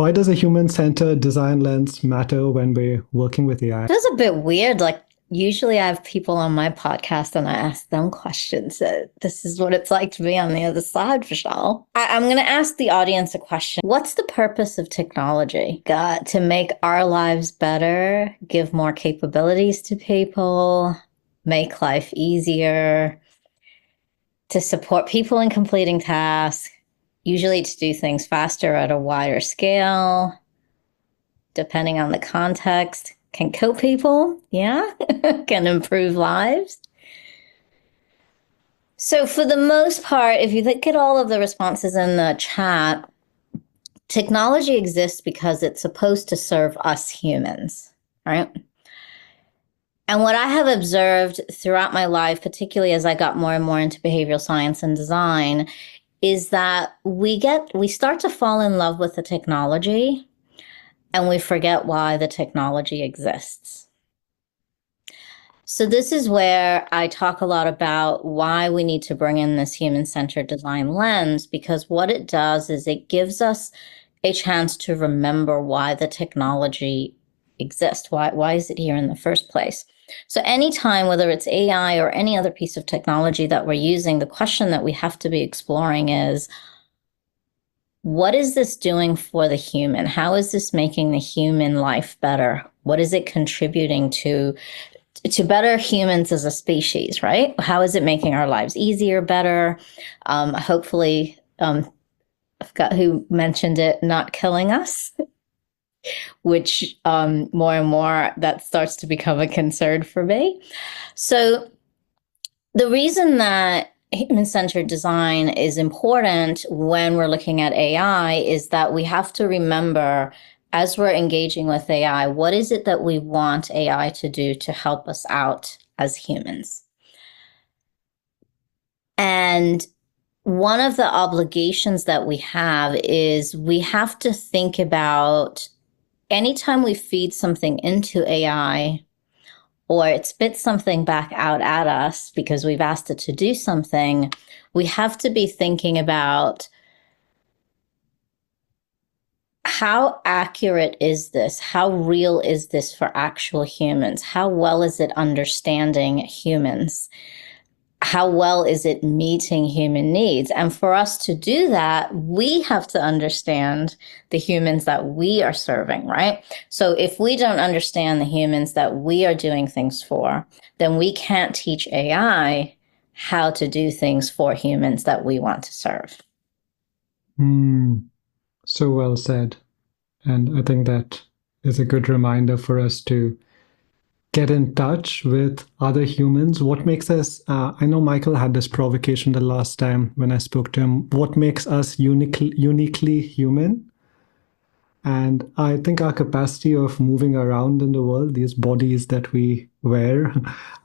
Why does a human-centered design lens matter when we're working with AI? It was a bit weird. Like, usually I have people on my podcast and I ask them questions. This is what it's like to be on the other side, Vishal. I'm going to ask the audience a question. What's the purpose of technology? To make our lives better, give more capabilities to people, make life easier, to support people in completing tasks, usually to do things faster at a wider scale, depending on the context, can kill people, yeah, can improve lives. So for the most part, if you look at all of the responses in the chat, technology exists because it's supposed to serve us humans, right? And what I have observed throughout my life, particularly as I got more and more into behavioral science and design, is that we start to fall in love with the technology and we forget why the technology exists. So this is where I talk a lot about why we need to bring in this human-centered design lens, because what it does is it gives us a chance to remember why the technology exists. Why is it here in the first place? So anytime, whether it's AI or any other piece of technology that we're using, the question that we have to be exploring is, what is this doing for the human? How is this making the human life better? What is it contributing to better humans as a species, right? How is it making our lives easier, better? Hopefully, I forgot who mentioned it, not killing us, which more and more that starts to become a concern for me. So the reason that human-centered design is important when we're looking at AI is that we have to remember, as we're engaging with AI, what is it that we want AI to do to help us out as humans? And one of the obligations that we have is we have to think about anytime we feed something into AI or it spits something back out at us because we've asked it to do something, we have to be thinking about how accurate is this? How real is this for actual humans? How well is it understanding humans? How well is it meeting human needs? And for us to do that, we have to understand the humans that we are serving, right? So if we don't understand the humans that we are doing things for, then we can't teach AI how to do things for humans that we want to serve. So well said. And I think that is a good reminder for us to get in touch with other humans. What makes us, I know Michael had this provocation the last time when I spoke to him, what makes us uniquely human? And I think our capacity of moving around in the world, these bodies that we wear,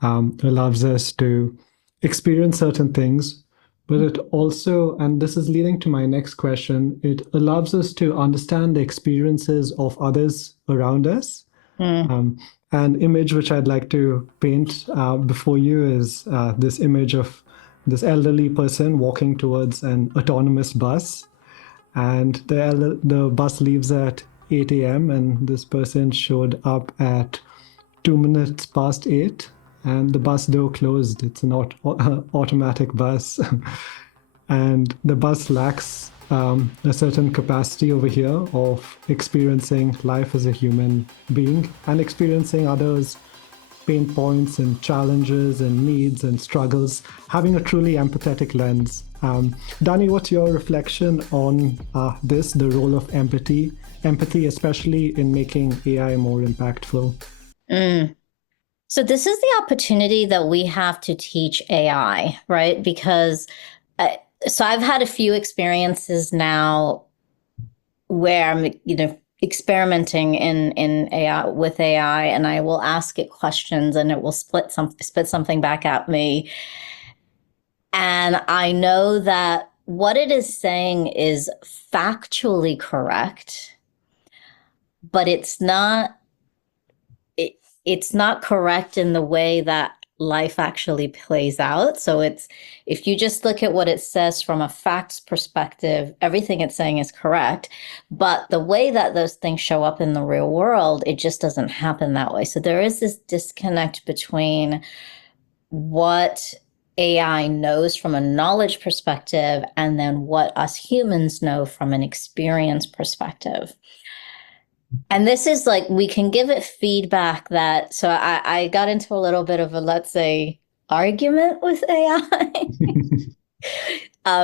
allows us to experience certain things. But it also, and this is leading to my next question, it allows us to understand the experiences of others around us. An image which I'd like to paint before you is this image of this elderly person walking towards an autonomous bus. And the bus leaves at 8 a.m. and this person showed up at 2 minutes past 8 and the bus door closed. It's an automatic bus. And the bus lacks a certain capacity over here of experiencing life as a human being and experiencing others' pain points and challenges and needs and struggles, having a truly empathetic lens. Dani, what's your reflection on this, the role of empathy, especially in making AI more impactful? So this is the opportunity that we have to teach AI, right? Because so I've had a few experiences now where I'm, experimenting in AI with AI, and I will ask it questions and it will spit something back at me. And I know that what it is saying is factually correct, but it's not correct in the way that life actually plays out. So if you just look at what it says from a facts perspective, everything it's saying is correct. But the way that those things show up in the real world, it just doesn't happen that way. So there is this disconnect between what AI knows from a knowledge perspective and then what us humans know from an experience perspective. And this is like, we can give it feedback that, so I got into a little bit of a, let's say, argument with AI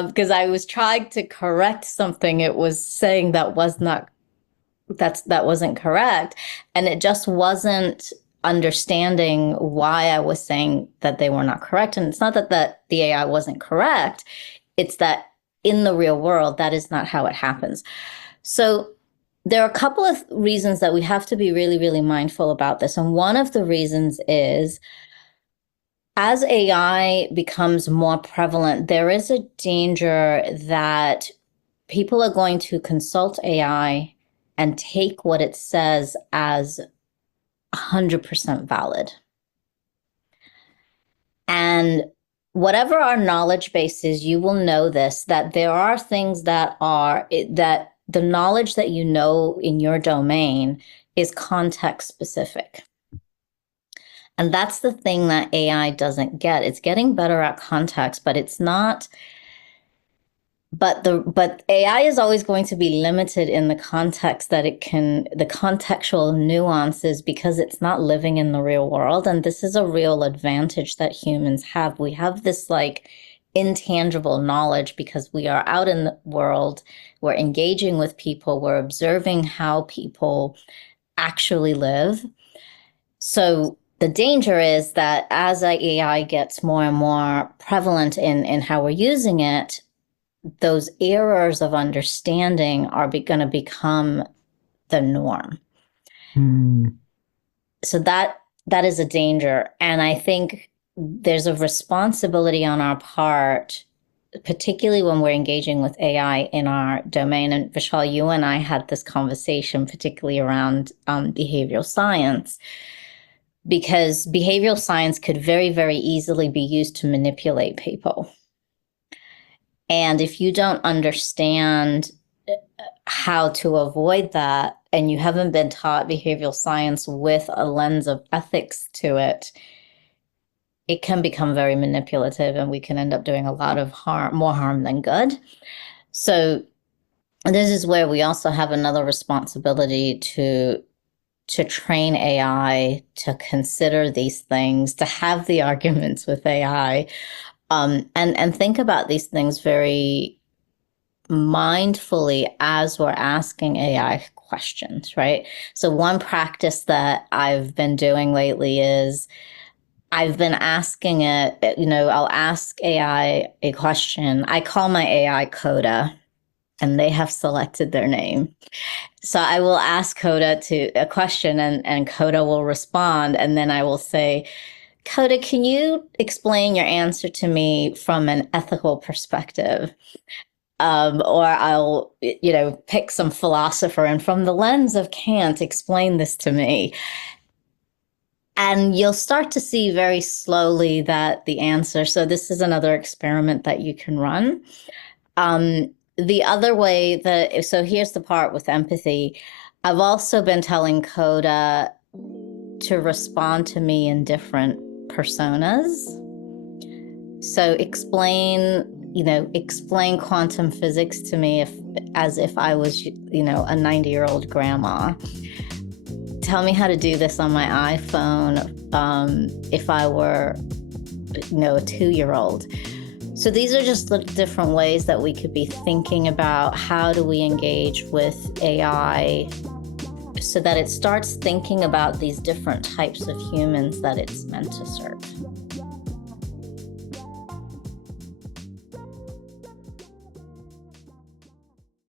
because I was trying to correct something it was saying that wasn't correct. And it just wasn't understanding why I was saying that they were not correct. And it's not that the AI wasn't correct. It's that in the real world, that is not how it happens. So there are a couple of reasons that we have to be really, really mindful about this. And one of the reasons is, as AI becomes more prevalent, there is a danger that people are going to consult AI and take what it says as 100% valid. And whatever our knowledge base is, you will know this, that there are things that the knowledge that you know in your domain is context specific. And that's the thing that AI doesn't get. It's getting better at context, but it's not. But AI is always going to be limited in the context that it can, the contextual nuances, because it's not living in the real world. And this is a real advantage that humans have. We have this like intangible knowledge because we are out in the world, we're engaging with people, we're observing how people actually live. So the danger is that as AI gets more and more prevalent in how we're using it, those errors of understanding are going to become the norm. So that is a danger. And I think there's a responsibility on our part, particularly when we're engaging with AI in our domain. And Vishal, you and I had this conversation, particularly around behavioral science, because behavioral science could very, very easily be used to manipulate people. And if you don't understand how to avoid that, and you haven't been taught behavioral science with a lens of ethics to it, it can become very manipulative, and we can end up doing a lot of harm, more harm than good. So this is where we also have another responsibility to train AI to consider these things, to have the arguments with AI, and think about these things very mindfully as we're asking AI questions, right? So one practice that I've been doing lately is I've been asking it, I'll ask AI a question. I call my AI Coda, and they have selected their name. So I will ask Coda a question, and Coda will respond. And then I will say, Coda, can you explain your answer to me from an ethical perspective? Or I'll, pick some philosopher, and from the lens of Kant, explain this to me. And you'll start to see very slowly that the answer, so this is another experiment that you can run. The other way so here's the part with empathy. I've also been telling Coda to respond to me in different personas. So explain quantum physics to me as if I was, a 90-year-old grandma. Tell me how to do this on my iPhone if I were, a 2-year-old. So these are just the different ways that we could be thinking about how do we engage with AI so that it starts thinking about these different types of humans that it's meant to serve.